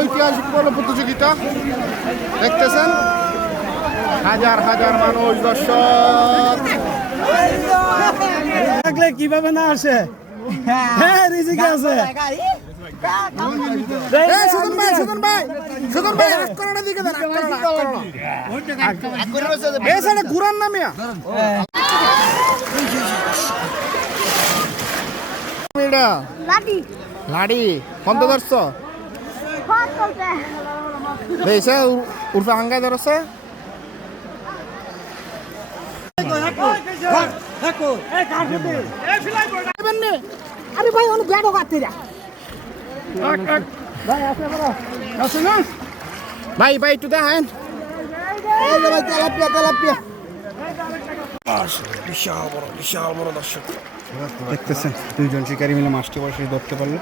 ঐতিহাসিক বড় প্রতিযোগিতা দেখতেছেন? হাজার হাজার মানুষ দর্শক। থাকলে কীভাবে না আসে? হ্যাঁ রিজিকে আছে। ঘুরান লাডি। লাড়ি কত ধরছ দেইছে উর্ফা হাঙ্গাই ধরছে আরে ভাই অনেক ব্যাড কাটতে যা ভাই ভাই একটু দেখেন এই যে ভাই তেলাপিয়া তেলাপিয়া বিশাল বড় বিশাল বড় দর্শক দেখতেছেন দুইজন শিকারী মিলে মাছটি বসে ধরতে পারল।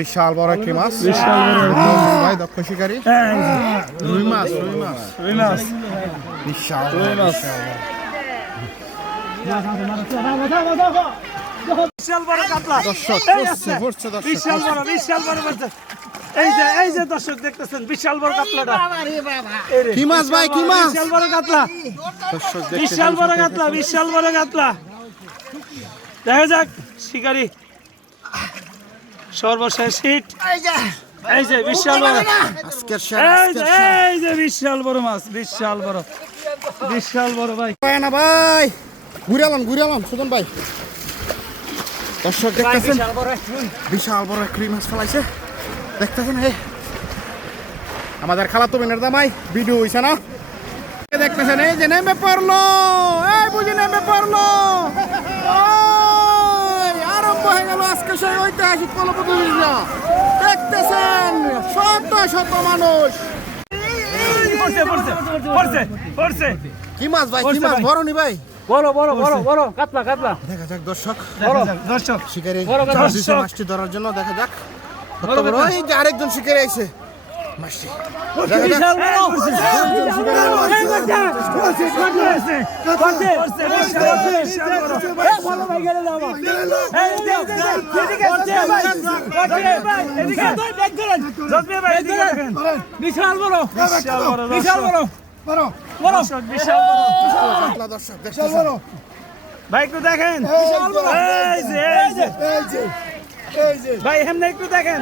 বিশাল বড় একটি মাছ। ভাই দক্ষ শিকারী। রুই মাছ রুই বিশাল মাছ। বিশাল বড় কাতলা। দর্শক বিশাল বড় বিশাল বড় এই যে এই যে দর্শক দেখতেছেন বিশাল বড় কাতলাটা। কি মাছ ভাই, কি মাছ? বিশাল বড় কাতলা। বিশাল বড় কাতলা বিশাল বড় কাতলা। দেখা যাক শিকারি। সর্বশেষ হিট এই যে বিশাল বড়। আজকের এই যে বিশাল বড় মাছ বিশাল বড়। বিশাল বড় ভাই। না ভাই। ঘুরে আলাম ঘুরে আলাম সুদন ভাই। দর্শক দেখতেছেন? বিশাল বড় এক রুই মাছ ফেলাইছে। দেখতেছেন হে আমাদের খালাতো বোনের দামাই ভিডিও হইছে না? দেখতেছেন এই যে নেমে পড়ল। এই বুঝি নেমে পড়ল। আরম্ভ হয়ে গেল আজকে সেই ঐতিহাসিক কল প্রতিযোগিতা দেখতেছেন শত শত মানুষ। পড়ছে পড়ছে পড়ছে পড়ছে। কি মাছ ভাই কি মাছ? ভাই। বড় নি ভাই? বড় বড় বড় বড় কাতলা কাতলা দেখা যাক দর্শক বড় দর্শক শিকারি। দিছে মাছটি ধরার জন্য দেখা যাক কত বড় এই যে আরেকজন শিকারি আইছে মাছটি বিশাল বড় বিশাল বড় এই ভাই এই ভাই ভাই ভাই বড় বিশাল বড় বিশাল বড় বড় বিশাল বড় দর্শক ভাই একটু দেখেন। এই যে এই যে ভাই এমনি একটু দেখেন।